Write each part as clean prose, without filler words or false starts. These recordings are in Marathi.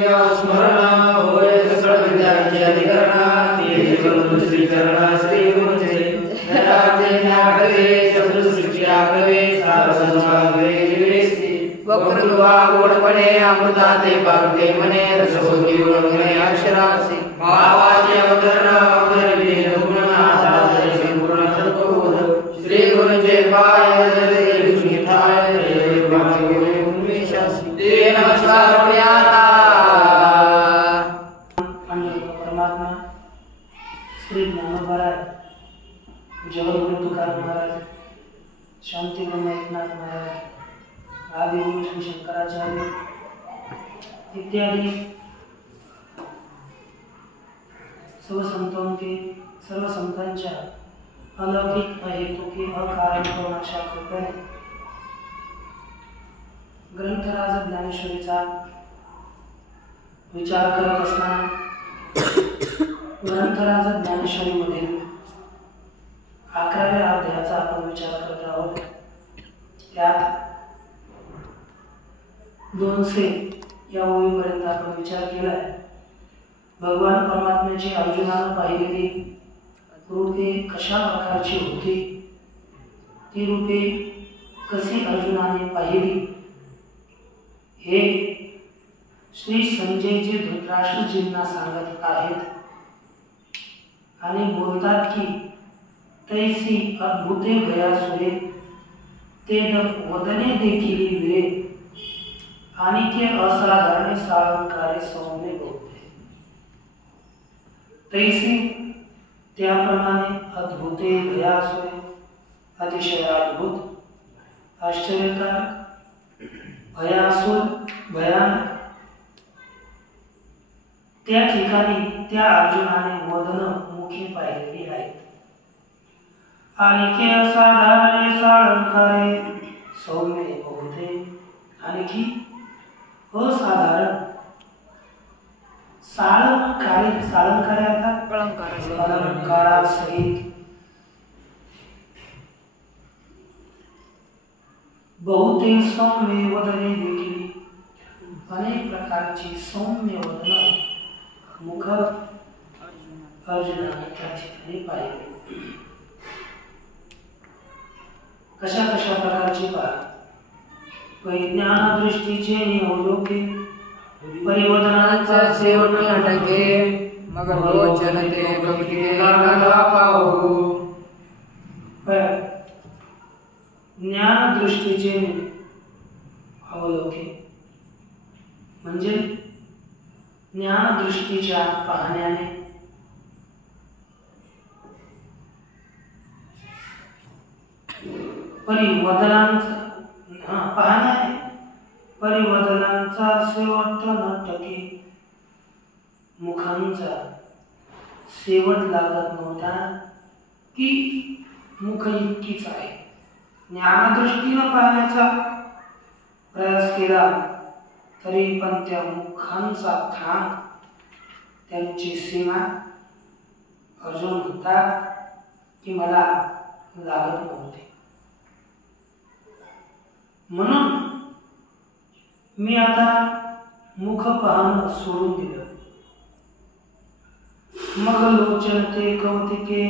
स्मरण होय सकळ विद्यांचे अधिकरण ते गुरु श्री चरण श्री गुरुचे जयाचे ज्ञानवे चतुर्सृष्टी आकवे सार संसारे जीवेसी वक्रतुवा गोडपणे अमृताते पावते मने रसोगी गुणगणे अक्षरासी भावाचे अवतरण अवतरले गुणनाथाचे संपूर्ण तत्वबोध श्री गुरुचे पाय धरले विष्णुथाय रे भाग्य उन्मेषासी ते नमस्कार पुण्याता परमात्मा श्री ज्ञानोबा जगद्गुरु तुकाराम महाराज, शांति ब्रह्म एकनाथ महाराज, आदि गुरु श्री शंकराचार्य इत्यादि सर्व संतांच्या अलौकिक अहेतुकी अकारण अशा कृपेने ग्रंथराज ज्ञानेश्वरीचा विचार करत असताना ग्रंथराज ज्ञानेश्वरीमधील 11व्या अध्यायाचा आपण विचार करत आहोत। त्यात 200 या ओळीपर्यंत आपण विचार केलाय। भगवान परमात्म्याची अर्जुनाने पाहिलेली रूपे कशा प्रकारची होती, ती रूपे कशी अर्जुनाने पाहिली हे श्री संजयजी धृतराष्ट्रजींना सांगत आहेत आणि बोलतात की तैसी अद्भुते भयासुरे ते वदने देखील विरे आणि के असाधारणे साळंकारे सौम्य बोलते। तैसी त्याप्रमाणे अद्भुते भयासुरे अतिशय अद्भुत आश्चर्यकारक भयासुर भयानक त्या ठिकाणी त्या अर्जुनाने वदन मुखे पाहिलेली आहेत आणि के असाधारणे साळंकारे सौम्य बोलते आणखी असाधारण साळंकारे अर्थात अलंकारासहित बहुते सौम्य वदने देखील अनेक प्रकारची सौम्य वदन मुख अर्जुनाने त्या ठिकाणी पाहिले। कशा कशा प्रकारची ज्ञान दृष्टीचे निवडोके परिवर्तनाचा शेवट नाटके मग जनते प्रकृती लागा पाहू। ज्ञान दृष्टीचे अवलोके म्हणजे ज्ञान दृष्टीच्या पाहण्याने परिवर्तनांचा शेवट नाटके मुखांचा शेवट लागत नव्हता की मुख इतकीच आहे। ज्ञानदृष्टीने पाहण्याचा प्रयास केला तरी पण त्या मुखांचा थांब त्यांची सीमा अर्जुन म्हणतात की मला लागत नव्हते, म्हणून मी आता मुख पाहणं सोडून दिलं। मग लोचन ते कौतिके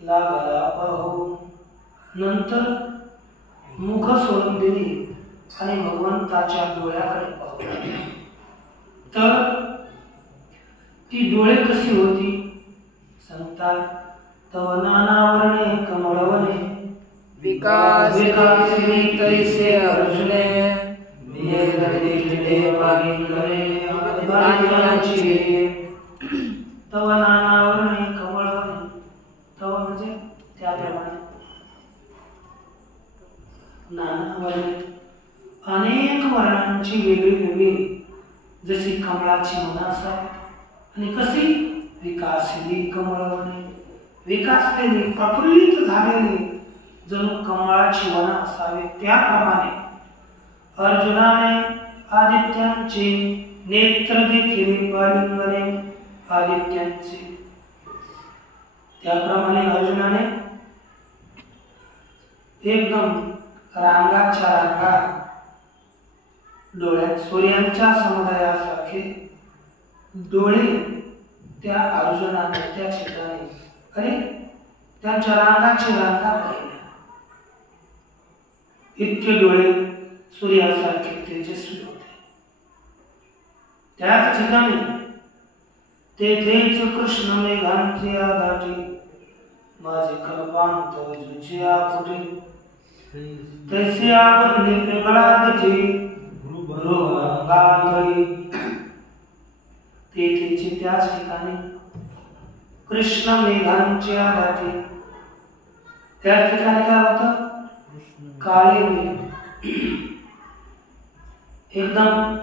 लागला पाहू, नंतर मुख सोडून दिली आणि भगवंताच्या डोळ्याकडे पाहू। तर ती डोळे कशी होती सांगतात, तव नानावरणे कमळवने विकास तैसे अर्जुने तव नानावरणे कमळवने, तव म्हणजे त्याप्रमाणे नाना वर्णे अनेक वर्णांची वेगळी वेगळी जशी कमळाची मन असतात आणि कशी विकासलेली कमळवने विकासलेली प्रफुल्लित झालेली जणू कमळाची वन असावे त्याप्रमाणे अर्जुनाने आदित्यांचे नेत्र देखील पालिंगणे आदित्यांचे त्याप्रमाणे अर्जुनाने एकदम रांगाच्या रांगा डोळ्यात सूर्यांच्या समुदायासारखे सारखे डोळे त्या अर्जुनाने त्या ठिकाणी अरे त्यांच्या रांगाची रांगा पाहिल्या. इतके डोळे सूर्यासारखे तेजस्वी होते. त्याच ठिकाणी तेथेच कृष्ण मेघांचे आदाटी माझे कल्पांत विजूच्या फुटे तैसे आपण पिंगळा तिथे भृंगातळी. तेथेचे त्याच ठिकाणी कृष्ण मेघांचे आदाटी. त्याच ठिकाणी काय होतं? काळे मेघ एकदम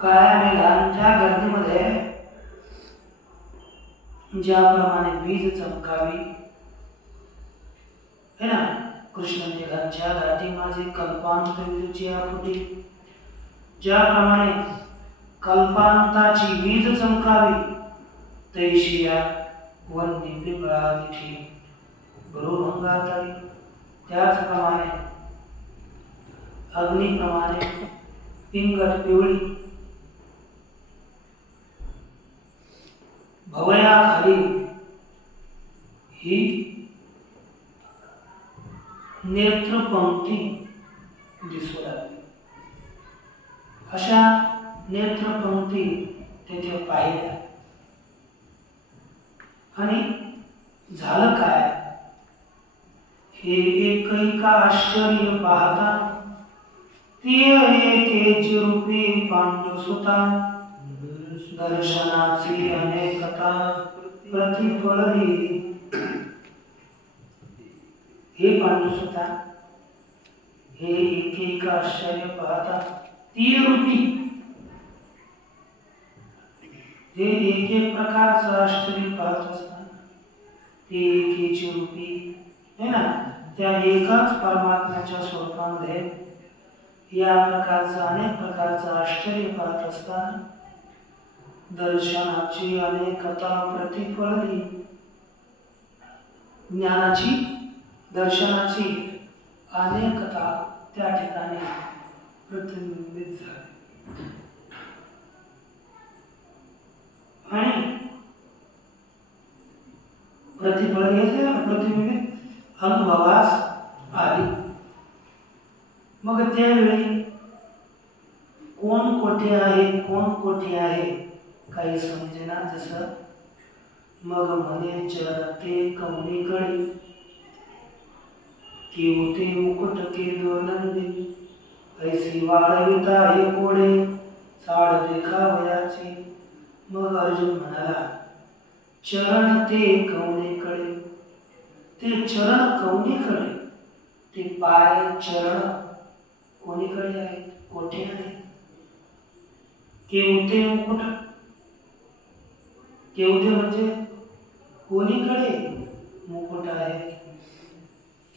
काळ्या मेघांच्या गर्दीमध्ये ज्याप्रमाणे वीज चमकावी है ना, कृष्ण मेघांच्या दाटी माझे कल्पांत विजूच्या फुटी. ज्याप्रमाणे कल्पांताची वीज चमकावी तैशी या वन्नी पिंगळा तिथे भ्रूभंगातळी. त्याचप्रमाणे अग्निप्रमाणे पिंगट पिवळी भवयाखाली ही नेत्रपंक्ती दिसू लागली. अशा नेत्रपंक्ती तेथे पाहिल्या. आणि झालं काय? हे एकैक आश्चर्य पाहता ती एकेच रूपी पांडुसुता दर्शनाची अनेकता प्रतिफलली. हे पांडुसुता, हे एकैक आश्चर्य पाहता ती रूपी, हे एक एक प्रकारचं आश्चर्य पाहत असताना ते एकेची रूपी है ना, त्या एकाच परमात्म्याच्या स्वरूपामध्ये या प्रकारचं अनेक प्रकारचं आश्चर्य पाहत असताना दर्शनाची अनेकता प्रतिफलली. ज्ञानाची दर्शनाची अनेकता त्या ठिकाणी प्रतिबिंबित झाली. आणि प्रतिबिंबित अनुभवास आली. मग त्यावेळी कोण कोठे आहे, कोण कोठे आहे काही समजेना. जसं मग म्हणे चरते कवनीकडे की होते मुकुट के दोनंदी ऐसी वाढविता हे कोडे चाड देखावयाची. मग अर्जुन म्हणाला चरण ते कवनीकडे. ते चरण कवनीकडे, ते पाय चरण कोणीकडे आहेत, कोठे आहेत? केवते मुकुट, केवते म्हणजे कोणीकडे मुकुट आहे.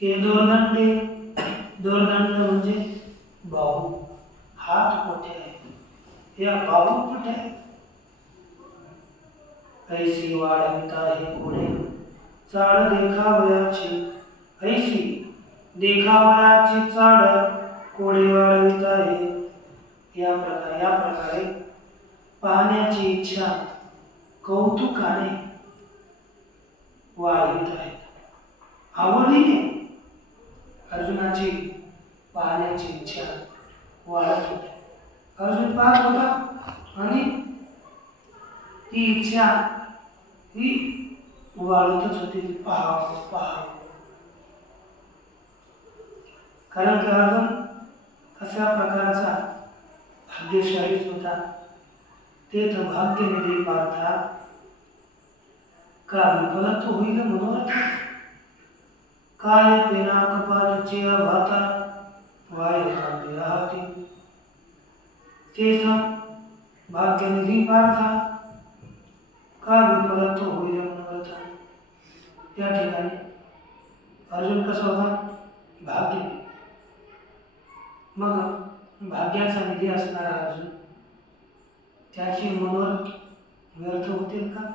के दोर्दंडे, दोर्दंड म्हणजे बाहू, हात कोठे आहे, या बाहू कुठे आहे? ऐसी वाढविता हे कोडे चाड देखावयाची. ऐसी देखावयाची चाड कोडे वाढवित आहे. या प्रकारे पाहण्याची इच्छा कौतुकाने वाढवित आहे. आवडीने अर्जुनाची पाहण्याची इच्छा वाढत होती. अर्जुन पाहत होता आणि ती इच्छा ही वाढतच होती. पाहावं. कारण की अर्जुन कशा प्रकारचा भाग्यशालीच होता. तेच भाग्यनिधी पार्था का विफलत होईल मनोरथ. काय पिना कपालीचे भाता वाय कांदे राहते. तेच भाग्यनिधी पार्था का विफलत होईल मनोरथ. त्या ठिकाणी अर्जुन कसा होता? भाग्य. मग भाग्याचा निधी असणारा अर्जुन, त्याची मनोरथ व्यर्थ होतील का?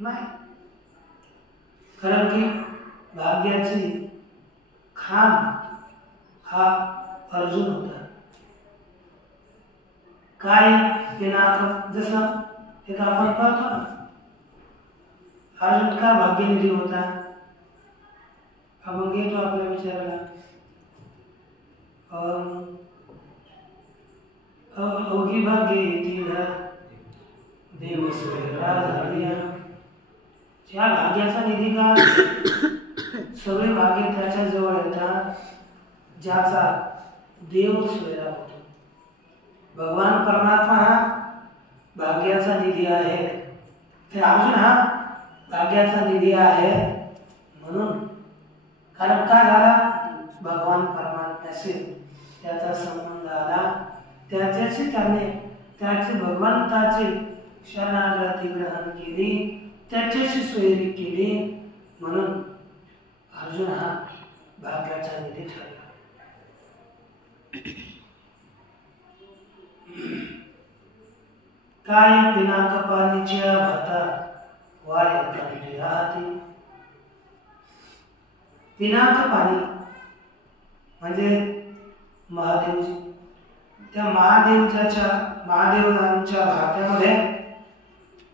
नाही. कारण की भाग्याची खान हा अर्जुन होता. काय पिनाक जसं एक आपण पाहतो ना, अर्जुन का भाग्यनिधी होता, आपण घेतो आपल्या विचाराला अवघी भाग्य येतील देव सोयरा झालिया. ज्या भाग्याचा निधी का सगळे भाग्य त्याच्या जवळ येतात ज्याचा देव सोयरा होतो. भगवान परमात्मा हा भाग्याचा निधी आहे. ते अर्जुन हा भाग्याचा निधी आहे. म्हणून कारण काय झाला, भगवान परमात्म्याशी त्याचा संबंध आला, त्याच्याशी त्याचे भगवंताची शरणागती ग्रहण केली, त्याच्याशी सोयरी केली. म्हणून अर्जुन हा भाग्याचा निधी ठरला. काय पिनाकपालीच्या भातात वाय कंठी राहते. पिनाकपाली म्हणजे महादेवजी. त्या महादेवांच्या भात्यामध्ये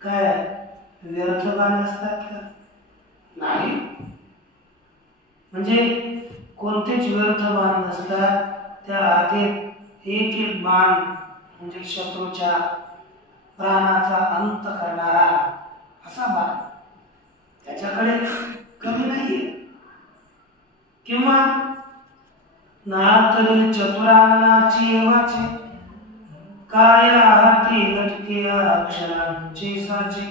काय व्यर्थ गाणे असतात का? नाही. म्हणजे कोणतेच व्यर्थ बाण नसतात. त्या हातेत एक एक बाण म्हणजे शत्रूच्या प्राणाचा अंत करणारा असा बाण, त्याच्याकडे कमी नाहीये. किंवा नातरी चतुरांनाची येवाचे काय हाती लटके अक्षरांचे साचे.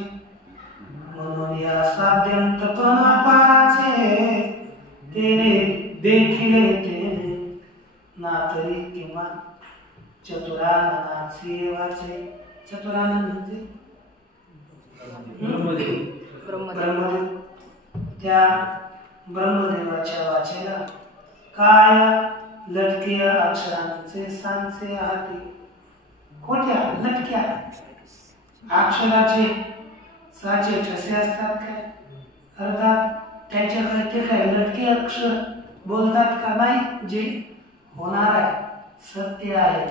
म्हणून या साध्यंतपणा पाराचे तेने देखिले तेने नातरी किंवा चतुराननाची येवाचे. चतुरानन म्हणजे ब्रह्मदेव. त्या ब्रह्मदेवाच्या वाचेला काय लटक्या अक्षरांचे सांचे हाती. खोट्या लटक्या अक्षराचे साचे ठसे असतात काय? अर्थात त्याच्याकडे ते काय लटके अक्षर बोलतात का? नाही. जे होणार आहे सत्य आहे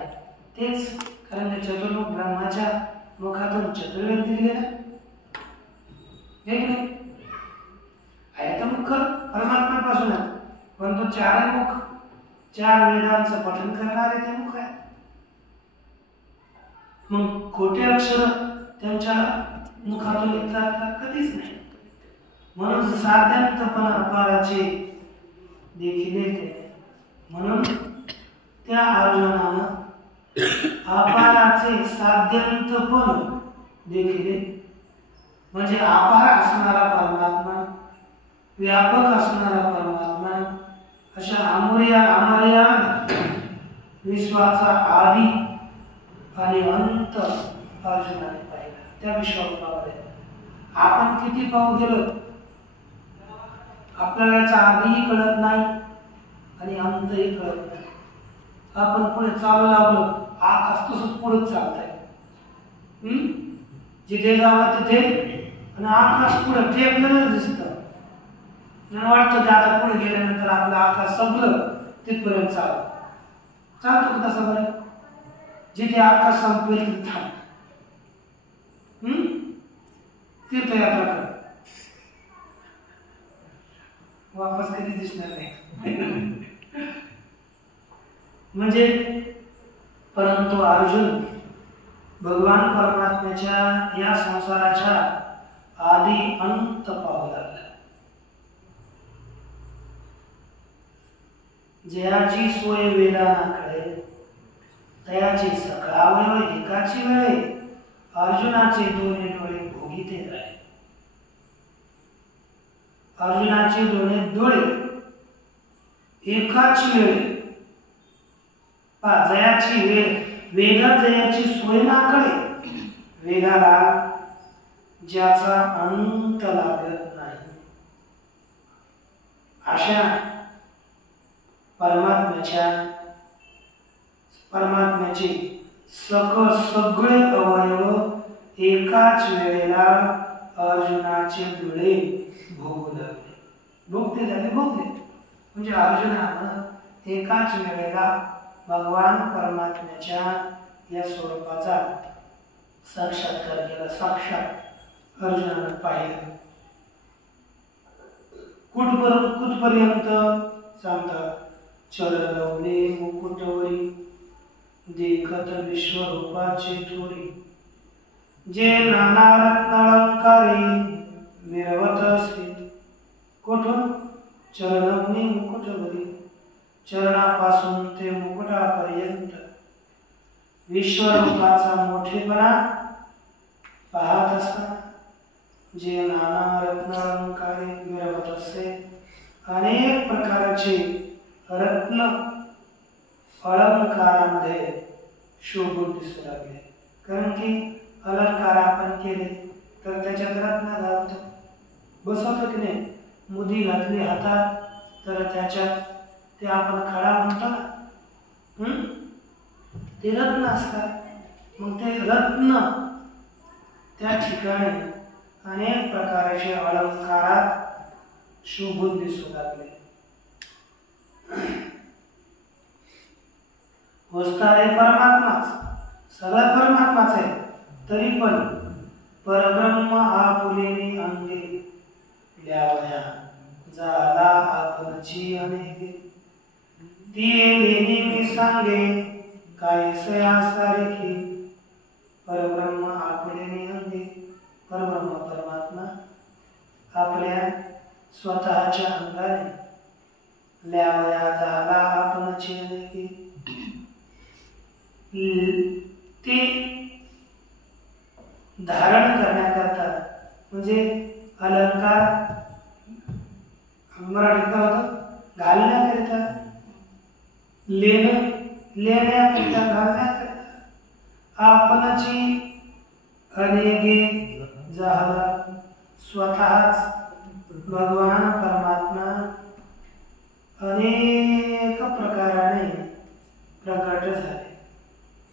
तेच. कारण चतुर्मुख ब्रह्माच्या मुखातून चतुर्वेद दिले ना, आहे तर मुख परमात्म्यापासून आहे, पण तो चारही मुख चार वेदांचं पठण करणारे ते मुख आहे. मग खोटे अक्षर त्यांच्या मुखातून निघतात का? कधीच नाही. म्हणून साध्यांतपणा अपाराचे देखील ते. म्हणून त्या अर्जुनानं अपाराचे साध्यंतपण देखील म्हणजे अपार असणारा परमात्मा, व्यापक असणारा परमात्मा, अशा अमर्याद विश्वाचा आदी आणि अंत अर्जुनाने पाहिला. त्या विश्वरूपामध्ये आपण किती पाहू गेलो, आपल्याला याचा आधीही कळत नाही आणि अंतही कळत नाही. आपण पुढे चालू लागलो, आकाश तसंच पुढे चालतंय. जिथे जावं तिथे आणि आकाश पुढे टेकलेलं दिसतं. वाटतं की आता पुढे गेल्यानंतर आपलं आकाश संपलं तिथपर्यंत चालतो का तसं? बरं, जिथे आकाश संपेल तिथे थांब. तीर्थयात्रा कर, वापस कधीच दिसणार नाही. म्हणजे परंतु अर्जुन भगवान परमात्म्याच्या या संसाराच्या आधी अंत पाहू लागला. जयाची सोय वेदानाकडे तयाची सकळा अवयव एकाची वेळे अर्जुनाचे दोन्ही डोळे भोगीते राहिले. अर्जुनाचे दोन्ही डोळे एकाच वेळे जयाची वेळ, वेगा जयाची सोय नाकडे, वेगाला ज्याचा अंत लागत नाही, अशा परमात्म्याचे सगळे अवयव एकाच वेळेला अर्जुनाचे डोळे भोगू लागले. भोगते झाले म्हणजे अर्जुनानं एकाच वेळेला भगवान परमात्म्याच्या या स्वरूपाचा साक्षात्कार केला, साक्षात अर्जुनानं पाहिलं. कुठपर्यंत सांगतात, चरणवले मुकुटवरी देखत विश्वरूपाचे थोरी, जे नाना रत्नालंकारी मिरवत असे. कुठून? चरणवली मुकुटवरी, चरणापासून ते मुकुटापर्यंत विश्वरूपाचा मोठेपणा पाहत असताना जे नाना रत्नालंकारी मिरवत असे. अनेक प्रकारचे रत्न अलंकारामध्ये शोभून दिसू लागले. कारण की अलंकार आपण केले तर त्याच्यात रत्न घालतो, बसवतो की नाही. मुदी घातली हातात तर त्याच्यात ते आपण खडा म्हणतो ना, ते रत्न असतात. मग ते रत्न त्या ठिकाणी अनेक प्रकारचे अलंकारात शोभून दिसू लागले. वस्ता आहे परमात्माच, सगळा परमात्माच आहे. तरी पण परब्रह्म आपुलेनी अंगे ल्यावया झाला आपणची अनेके. ती लेणी मी सांगे काय सया सारेखी. परब्रह्म आपुलेनी अंगे, परब्रह्म परमात्मा आपल्या स्वतःच्या अंगाने ल्यावया झाला आपणची अनेके. ते धारण करण्याकरता, म्हणजे अलंकार मराठीत काय होतं, घालण्याकरिता, लेण्याकरिता, घालण्याकरिता आपणची अनेके झाला. स्वतःच भगवान परमात्मा अनेक प्रकाराने प्रकट झाले,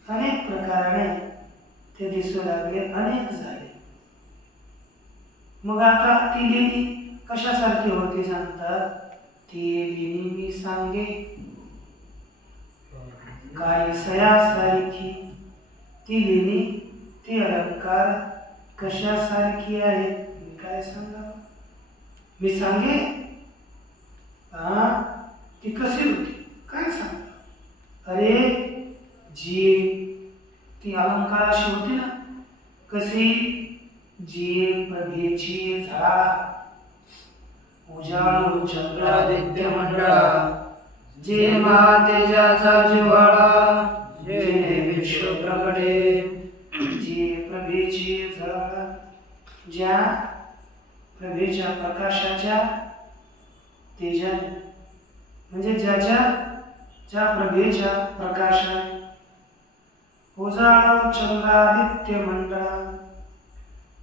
अनेक प्रकाराने ते दिसू लागले, अनेक झाले. मग आता ती लेणी कशासारखी होती सांगतात. ती लेणी मी सांगे काय सया सारखी. ती लेणी, ती अलंकार कशासारखी आहे मी काय सांगा, मी सांगे. ती कशी होती काय सांगा. अरे जी ती अलंकाराशी होती ना, कशी, जी प्रभेची झाड उजाळू चंद्रादित्य मंडळा, जे महातेजाचा जिव्हाळा, जे विश्व प्रकटे. जी प्रभेची झाड, ज्या प्रभेच्या प्रकाशाच्या तेजाने, म्हणजे ज्या प्रभेच्या प्रकाशाने उजाळू चंद्रादित्य मंडळा.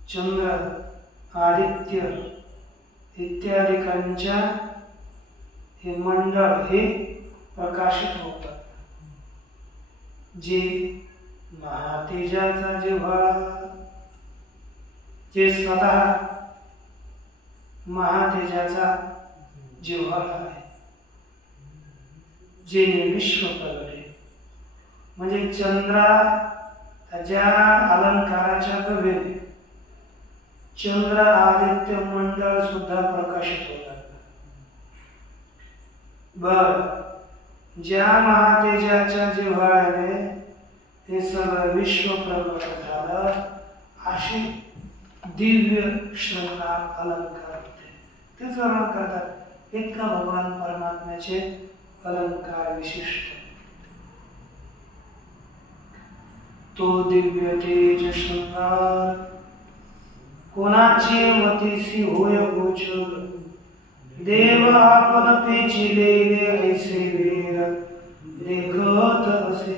चंद्र, आदित्य इत्यादिकांच्या हे मंडळ हे प्रकाशित होतात. जे महातेजाचा जिव्हाळा, जे स्वतः महातेजाचा जिव्हाळा आहे, जे विश्व प्रगटे. म्हणजे चंद्रा त्याच्या अलंकाराच्या प्रभेने चंद्र आदित्य मंडळ सुद्धा प्रकाशित होतात. बर, ज्या महातेजाच्या जिव्हाळ्याने हे सगळं विश्व प्रकट झालं, अशी दिव्य शृंगार अलंकार होते. तेच वर्णन करतात. इतका भगवान परमात्म्याचे अलंकार विशिष्ट. तो दिव्य तेज शृंगार कोणाचे मतीसी होय गोचर. देव आपण पेचिलेले ऐसे वेर देखत असे.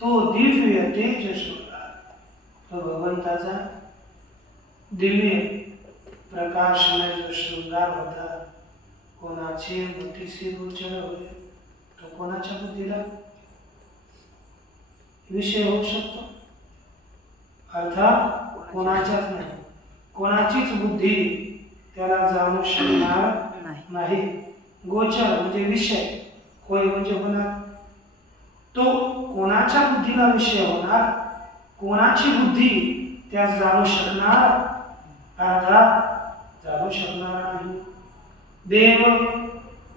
तो दिव्य तेज शृंगार, तो भगवंताचा दिव्य प्रकाशमय जो शृंगार होता, कोणाचे मतीसी गोचर होय. तो कोणाच्या बुद्धीला विषय होऊ शकतो, अर्थात कोणाच्याच नाही, कोणाचीच बुद्धी त्याला जाणू शकणार नाही. गोचर म्हणजे विषय, होय म्हणजे होणार. तो कोणाच्या बुद्धीला विषय होणार, कोणाची बुद्धी त्यास जाणू शकणार, अर्थात जाणू शकणार नाही। देव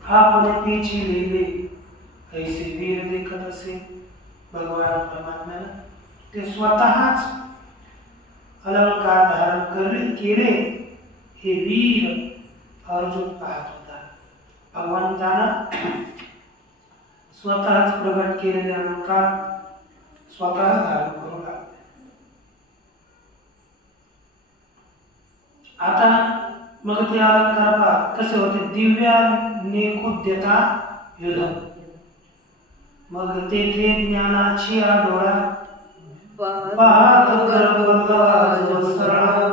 आपने पीछे लेले ऐसे वीर देखत असे। भगवान परमात्म्यानं ते स्वतःच अलंकार धारण केले हे वीर अर्जुन पाहत होता। भगवंतानं स्वतःच प्रगट केलेले अलंकार स्वतःच धारण करू लागले। आता मग ते अलंकार कसे होते, दिव्या नेकोद्यता युध। मग तेथे ज्ञानाची डोळा पाहत करपला जो सरळा,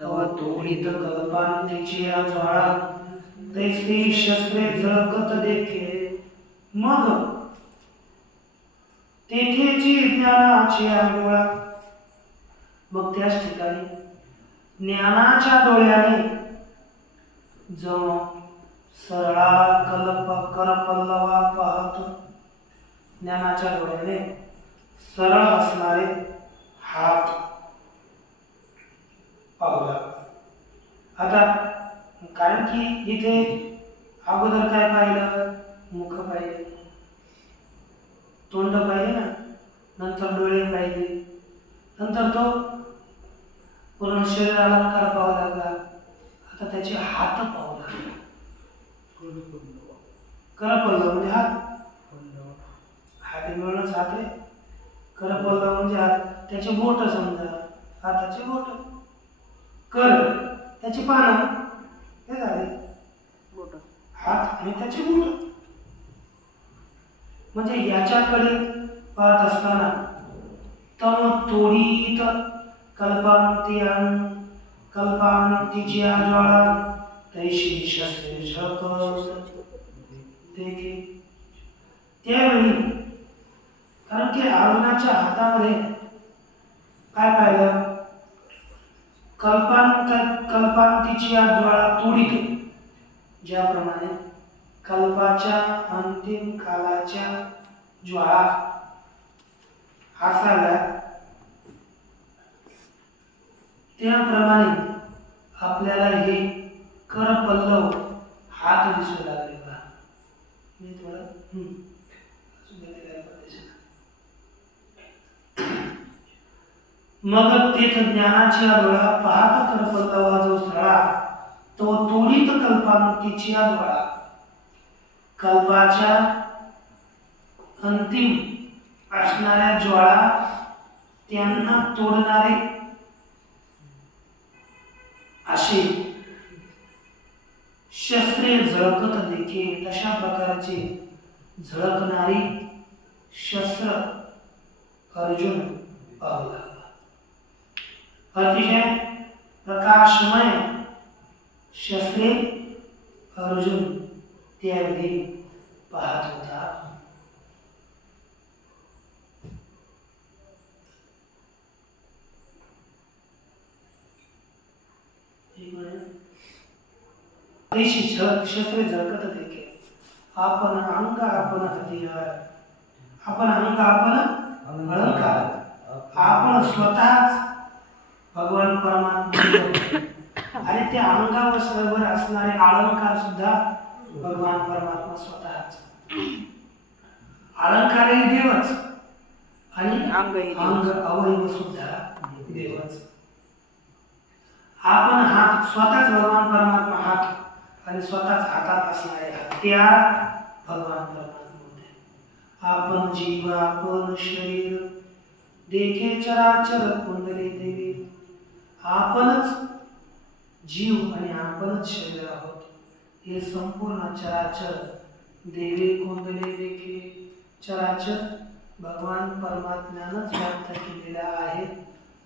तव तोडीत कल्पांतीची ज्वाळा, तैसी शस्त्रे झळकत देखे। मग तेथेची ज्ञानाची डोळा, मग त्याच ठिकाणी ज्ञानाच्या डोळ्याने जो सरळा कल्प करपल्लवा पाहतो, ज्ञानाच्या डोळ्याने सरळ असणारे हात पाहू लागला। आता कारण की इथे अगोदर काय पाहिलं, मुख पाहिले, तोंड पाहिले ना, नंतर डोळे पाहिले, नंतर तो पूर्ण शरीराला अलंकार पाहू लागला। आता त्याचे हात पाहू लागला। करपल्लव म्हणजे हात, हात मिळूनच हात रे। करपल्लव म्हणजे हात, त्याचे बोट समजा, हाताचे बोट, कर त्याची पानं, हे झाले बोट, हात आणि त्याचे बोट। म्हणजे याच्याकडे पाहत असताना तम तोडीत कल्पांतीची ज्वाळा, तैशी शस्त्रे झळकत देखे। त्यावेळी कारण की अर्जुनाच्या हातामध्ये काय पाहिलं, कल्पांतीची ज्वाळा तोडीत, ज्याप्रमाणे कल्पाच्या अंतिम कालाच्या ज्वाळा असाव्या, त्याप्रमाणे आपल्याला हे करपल्लव हात दिसू लागले का? मी थोडं मग तेथ ज्ञानाची डोळा पाहत करपल्लवा जो सरळा, तो तोडीत कल्पांतीची ज्वाळा, कल्पाच्या अंतिम असणाऱ्या ज्वाळा त्यांना तोडणारे असे शस्त्रे झळकत देखे। तशा प्रकारचे झळकणारी शस्त्र अर्जुन पाहू लागला। अतिशय प्रकाशमय शस्त्रे अर्जुन त्यावेळी पाहत होता। शस्त्रे झळकत देखे, आपण अंग आपण हथियार, आपण अंग आपण अलंकार, आपण स्वतःच भगवान परमात्मा आणि त्या अंगावर असणारे अलंकार सुद्धा भगवान परमात्मा स्वतःच। अलंकार ही देवच आणि अंग अवयव सुद्धा देवच। आपण हात स्वतःच भगवान परमात्मा हात आणि स्वतःच हातात असणारे हत्यार भगवान परमात्मा होते। आपण जीव आपण शरीर देखे चराचर कुंडले देवी, आपणच जीव आणि आपणच शरीर आहोत। हे संपूर्ण चराचर देवी कुंडले देखे चराचर भगवान परमात्म्यानंच व्यक्त केलेला आहे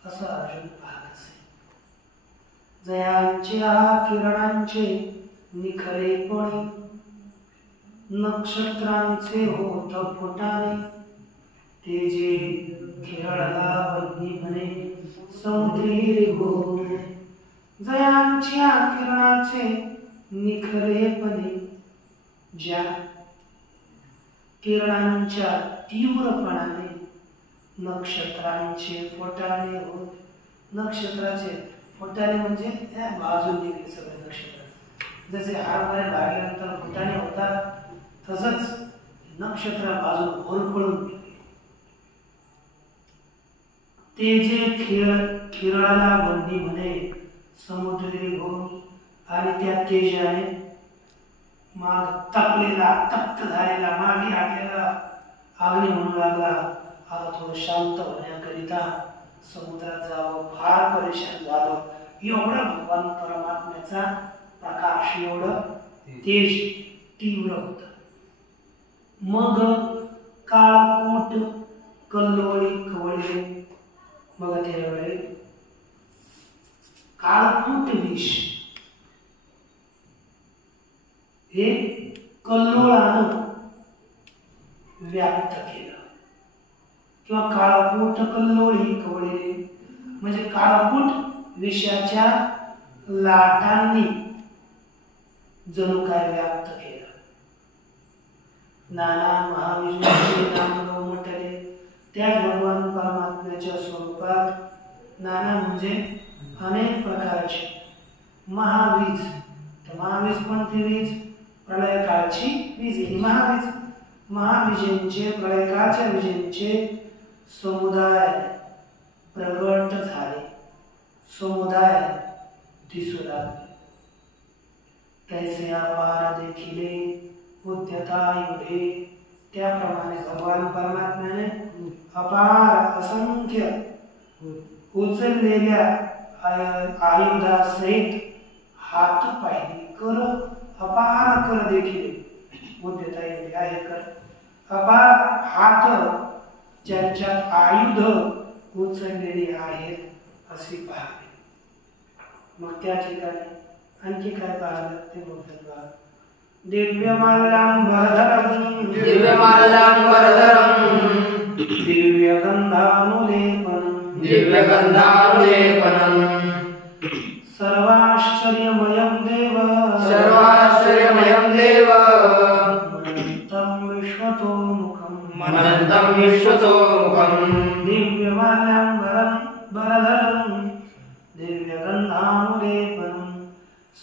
असं अर्जुन पाहत असे। जयांच्या किरणांचे निखरेपणे नक्षत्रांचे होत फुटाणे, ते जे खेळला वन्नी म्हणे समुद्री रे हो। जयांच्या किरणाचे निखरेपणे, ज्या किरणांच्या तीव्रपणाने नक्षत्रांचे फुटाणे होत. नक्षत्राचे फुटाणे म्हणजे त्या बाजून निघले सगळे नक्षत्र. जसे हरभरे लागल्यानंतर फुटाणे होतात तसंच नक्षत्र बाजून होरपळून निघले. ते जे खिरणाला बंदी म्हणे समुद्री होऊन आणि त्या तेजाने माग तपलेला तप्त झालेला मागे हटलेला अग्नी म्हणू लागला. आता थोडं शांत होण्याकरिता समुद्रात जावं. फार परेशान झालो. एवढा भगवान परमात्म्याचा प्रकाश, एवढं तेज तीव्र होत. मग काळकोट कल्लोळी कवळे. मग त्यावेळी काळकोट विष हे कल्लोळानं व्याप्त केलं. किंवा काळकोट कल्लोळी कवळे म्हणजे काळकोट विषयाच्या लाटांनी जणू काय व्याप्त केलं. नाना महाविष्णूचे नाम मोठे त्याच भगवान परमात्म्याच्या स्वरूपात नाना म्हणजे अनेक प्रकारचे महावीज. तर महावीज कोणती वीज? प्रलय काळची वीज ही महावीज. महाविजेंचे प्रलयकाळच्या विजेंचे समुदाय प्रगट झाले, समुदाय दिसू लागले. तैसे अपार देखिले उद्यता युगे. त्याप्रमाणे भगवान परमात्म्याने अपार असंख्य उचललेल्या आयुधासहित हात पाहिजे. कर अपार कर देखील उद्यता युगे आहे. कर अपार हात ज्यांच्यात आयुध उचललेली आहेत असे पाहावे. मग त्या ठिकाणी आणखी काय पाहिलं ते बोलतात बघा. दिव्यमाल्याम्बरधरं दिव्यगन्धानुलेपनं सर्वाश्चर्यमयं देव मनन्तं विश्वतोमुखं दिव्यमाल्याम्बरधरं दिव्यगन्धानुलेपनं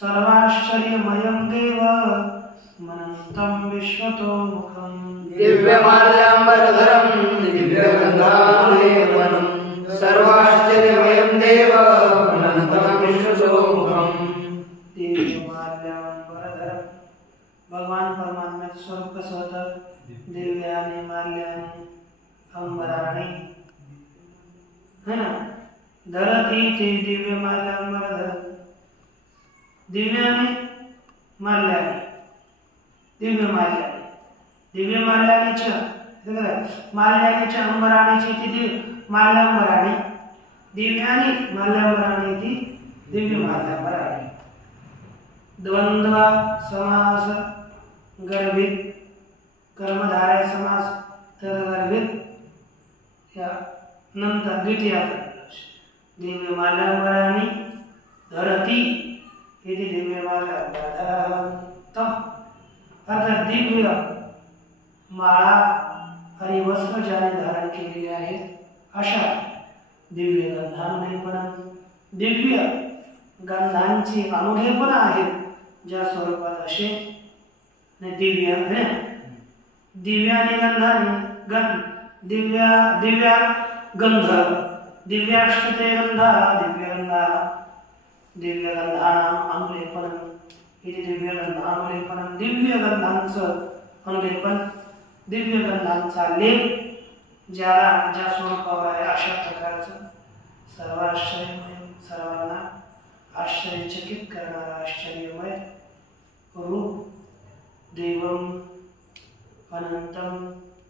सर्वाश्चर्यमयं देव मनन्तं विश्वतोमुखं दिव्यमाल्याम्बरधरं दिव्यगन्धानुलेपनं सर्वाश्चर्यमयं देव मनन्तं विश्वतोमुखं. दिव्यमाल्याम्बरधरं भगवान परमात्म्याचं स्वरूप कसं होतं? दिव्याने माल्याने अंबराने है ना. धरती ते दिव्य माल्याम्बरधरं. दिव्याने माल्याने दिव्य माल्यानेच्या माल्यानेच्या अंबराणीची ती माल्याम्बराणी. दिव्याने माल्याम्बराणी ती दिव्य माल्याम्बराणी. द्वंद्व समास गर्भित कर्मधारय समास तदगर्भित या नंतर द्वितीय दिव्य माल्याम्बराणी धरती इति दिव्य माल्याम्बरधरं. अर्थात दिव्य माळा आणि वस्त्र ज्याने धारण केलेले आहेत अशा दिव्य गंधानुलेपनं. दिव्य गंधांची अनुलेपन आहेत ज्या स्वरूपात असे दिव्य दिव्याने गंधाने दिव्या गंध दिव्याष्टते गंधा दिव्यगंधानां अनुलेपनं इति दिव्यगंधानुलेपनं. दिव्यगंधांचं अनुलेपन, दिव्यगंधांचा लेप ज्याला ज्या स्वरूपावर आहे अशा प्रकारचं सर्वाश्चर्यमय, सर्वांना आश्चर्यचकित करणारा आश्चर्यमय रूप देवम अनंतम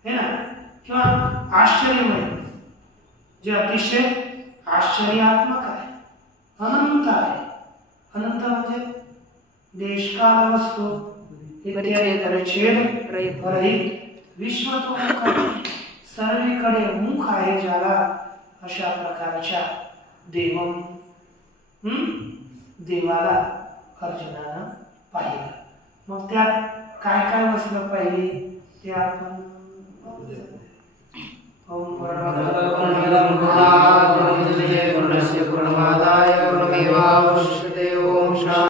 है ना. किंवा आश्चर्यमय जे अतिशय आश्चर्यात्मक आहे, अनंत आहे. अनंत म्हणजे देशकाल वस्तू रहित विश्वतोमुख सर्वीकडे मुख आहे ज्याला अशा प्रकारच्या देवाला अर्जुनानं पाहिलं. मग त्यात काय काय वस्तू पाहिली ते आपण ओम पूर्णमिदं पूर्णात् पूर्णमुदच्यते पूर्णस्य पूर्णमादाय पूर्णमेवावशिष्यते। ओम शांति।